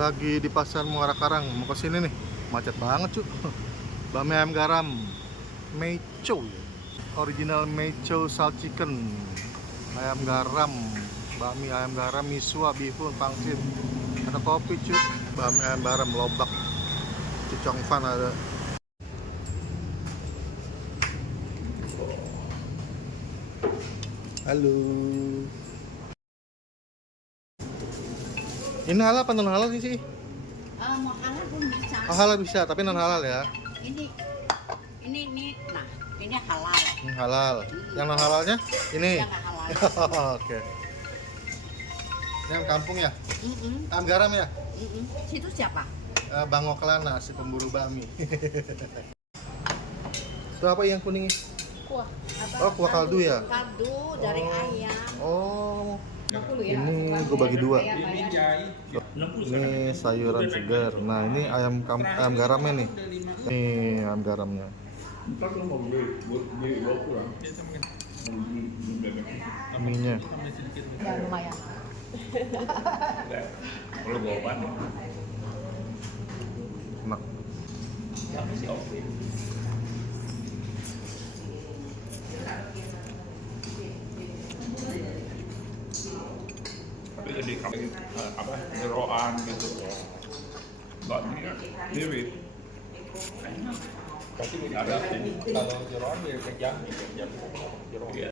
Lagi di pasar Muara Karang, mau ke sini nih. Macet banget, cuy. Bami ayam garam Meicho. Original Meicho salt chicken. Ayam garam, bami ayam garam, misua, bihun, pangsit. Ada kopi, cuy. Bami ayam garam lobak. Cicong fan ada. Halo. Ini halal apa non halal sih? Mau halal pun bisa. Oh, halal bisa, tapi non halal ya. Ini, nah, ini halal. Ini halal. Yang non halalnya ini. Yang nggak halal. Oke. Ini yang kampung ya? Mm-mm. Ayam garam ya? Mm-mm. Situ siapa? Bang Oklana, si pemburu bami. Itu apa yang kuning? Kuah. Oh, kuah kaldu ya? Kaldu dari ayam. Oh, 50 ya. ini gue bagi dua. Iya. Ini sayuran segar. Nah, ini ayam garamnya nih. Ini ayam garamnya. Minyak. Ya lumayan. Kalau bawa Enak. tapi jadi apa jeroan gitu nggak mirip tapi ada kalau jeroan mirip kejang jeroan